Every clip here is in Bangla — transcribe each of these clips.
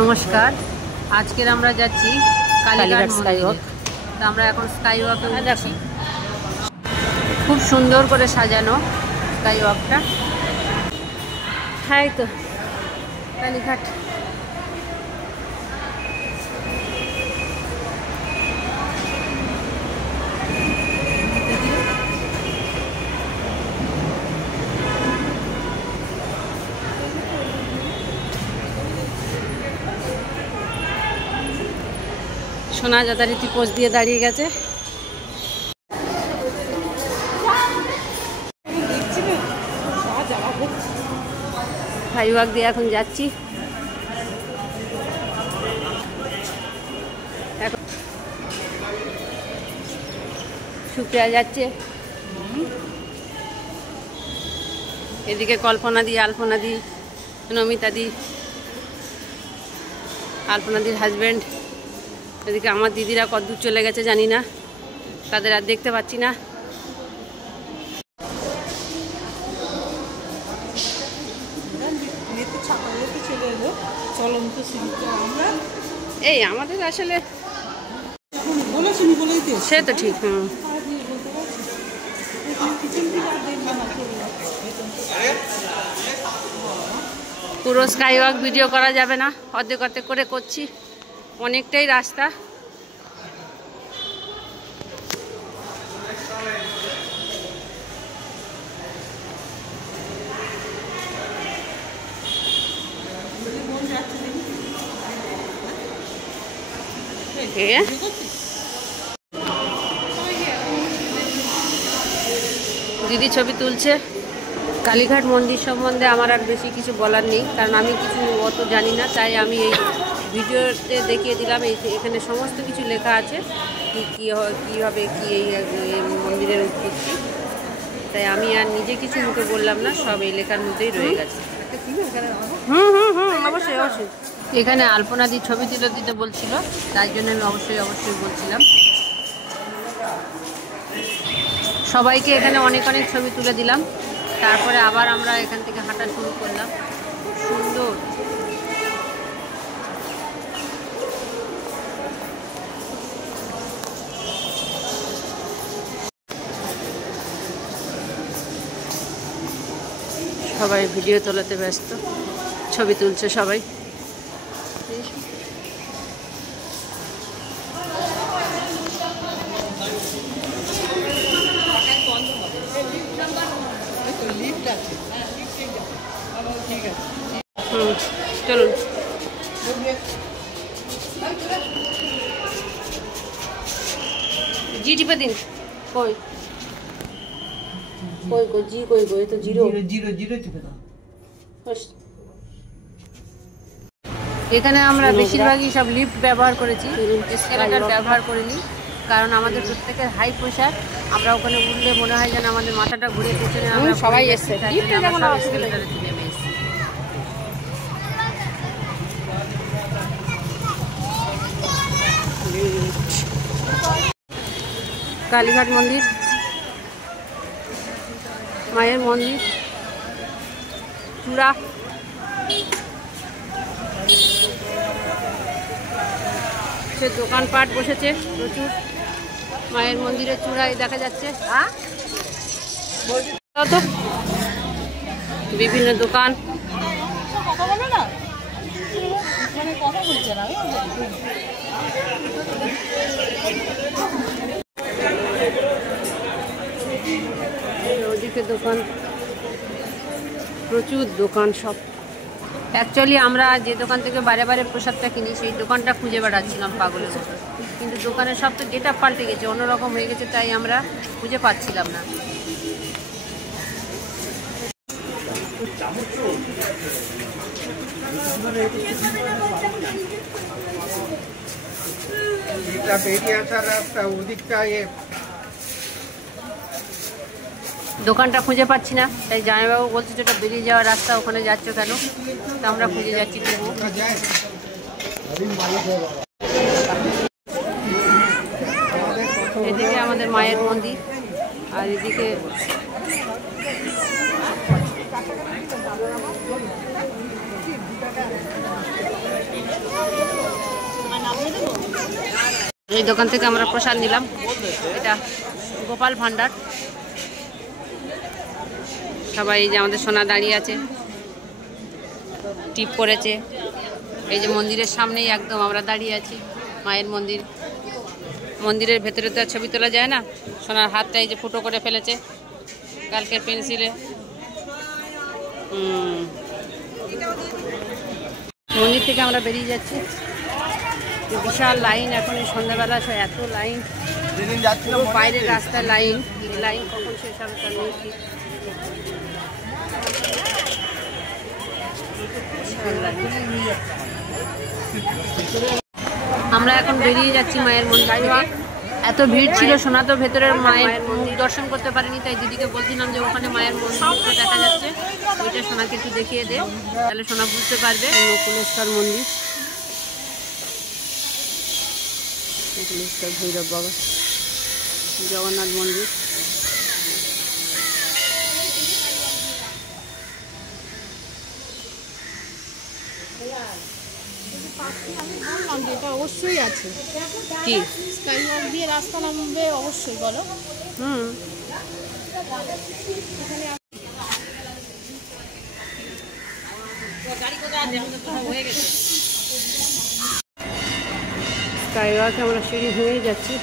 নমস্কার, আজকের আমরা যাচ্ছি কালীঘাট স্কাইওয়াক। তো আমরা এখন স্কাইওয়াকে যাচ্ছি। খুব সুন্দর করে সাজানো স্কাইওয়াকটা। হ্যাঁ, তো কালীঘাট। সোনা যথারীতি পোজ দিয়ে দাঁড়িয়ে গেছে। স্কাইওয়াক দিয়ে এখন যাচ্ছি। এখন সুপ্রিয়া যাচ্ছে, এদিকে কল্পনা দি, আলপনা দি, নমিতা দি, আলপনা দির হাজব্যান্ড। এদিকে আমার দিদিরা কতদূর চলে গেছে জানি না, তাদের আর দেখতে পাচ্ছি না। এই আমাদের আসলে সে তো ঠিক। পুরো স্কাইওয়াক ভিডিও করা যাবে না, অর্ধেক অর্ধেক করে করছি, অনেকটাই রাস্তা। দিদি ছবি তুলছে। কালীঘাট মন্দির সম্বন্ধে আমার আর বেশি কিছু বলার নেই, কারণ আমি কিছু অত জানি না, তাই আমি এই ভিডিওতে দেখিয়ে দিলাম। এখানে সমস্ত কিছু লেখা আছে, কীভাবে কি এই মন্দিরের উৎপত্তি। তাই আমি আর নিজে কিছু মুখে বললাম না, সব এই লেখার মধ্যেই রয়ে গেছে। অবশ্যই অবশ্যই। এখানে আলপনা দি ছবি তুলে দিতে বলছিল, তাই জন্য আমি অবশ্যই বলছিলাম। সবাইকে এখানে অনেক অনেক ছবি তুলে দিলাম। তারপরে আবার আমরা এখান থেকে হাঁটা শুরু করলাম। খুব সুন্দর। সবাই ভিডিও তোলাতে ব্যস্ত, ছবি তুলছে সবাই। চলুন। জি টিপে দিন। কই কই কই জি কই কই, তো জিরো টিপে দাও। এখানে আমরা বেশিরভাগই সব লিফট ব্যবহার করেছি, এসকেলেটর ব্যবহার করিনি, কারণ আমাদের প্রত্যেকের হাই প্রেশার। আমরা ওখানে উঠলে মনে হয় যেন আমাদের মাথাটা ঘুরে পেছনে আমরা সবাই এসছে। কালীঘাট মন্দির, মায়ের মন্দির, চূড়া। সে দোকানপাট বসেছে প্রচুর। মায়ের মন্দিরের চূড়ায় দেখা যাচ্ছে বিভিন্ন দোকান। ওদিকে দোকান, প্রচুর দোকান সব। অ্যাকচুয়ালি আমরা যে দোকান থেকে বারে বারে প্রসাদটা কিনি, সেই দোকানটা খুঁজে বেড়াচ্ছিলাম পাগলের মতো, কিন্তু দোকানের সব তো গেট আপ পাল্টে গেছে, অন্যরকম হয়ে গেছে, তাই আমরা খুঁজে পাচ্ছিলাম না। দোকানটা খুঁজে পাচ্ছি না, তাই জামাইবাবু বলছে যেটা বেরিয়ে যাওয়ার রাস্তা, ওখানে যাচ্ছ কেন? তা আমরা খুঁজে যাচ্ছি। এদিকে আমাদের মায়ের মন্দির, আর এদিকে এই দোকান থেকে আমরা প্রসাদ নিলাম, এটা গোপাল ভান্ডার। সবাই এই যে আমাদের সোনা দাঁড়িয়ে আছে, টিপ করেছে। এই যে মন্দিরের সামনেই একদম আমরা দাঁড়িয়ে আছি, মায়ের মন্দির। মন্দিরের ভেতরে তো আর ছবি তোলা যায় না, সোনার হাতটা এই যে ফুটো করে ফেলেছে কালকের পেন্সিলে। মন্দির থেকে আমরা বেরিয়ে যাচ্ছি, বিশাল লাইন এখন এই সন্ধ্যাবেলা, এত লাইন, বাইরের রাস্তায় লাইন। এই লাইন কখন শেষ হবে তার নেই ঠিক। আমরা এখন বেরিয়ে যাচ্ছি মায়ের মন্দির। এত ভিড় ছিল, সোনা তো ভেতরের মায়ের মন্দির দর্শন করতে পারিনি, তাই দিদিকে বলছিলাম যে ওখানে মায়ের মন্দিরটা দেখা যাচ্ছে, ওইটা সোনাকে একটু দেখিয়ে দে, তাহলে সোনা বুঝতে পারবে। নকুলেশ্বর মন্দির, নকুলেশ্বর ভৈরব বাবা, জগন্নাথ মন্দির। আমি বললাম যে এটা অবশ্যই আছে, কি স্কাইওয়াক দিয়ে রাস্তা নামবে অবশ্যই, বলো। স্কাইওয়াকে আমরা সিঁড়ি হয়ে যাচ্ছি।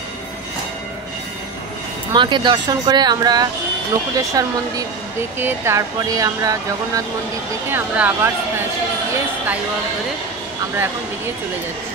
মাকে দর্শন করে আমরা নকুলেশ্বর মন্দির দেখে, তারপরে আমরা জগন্নাথ মন্দির দেখে আমরা আবার সিঁড়ি দিয়ে স্কাইওয়াক ধরে আমরা এখন বেরিয়ে চলে যাচ্ছি।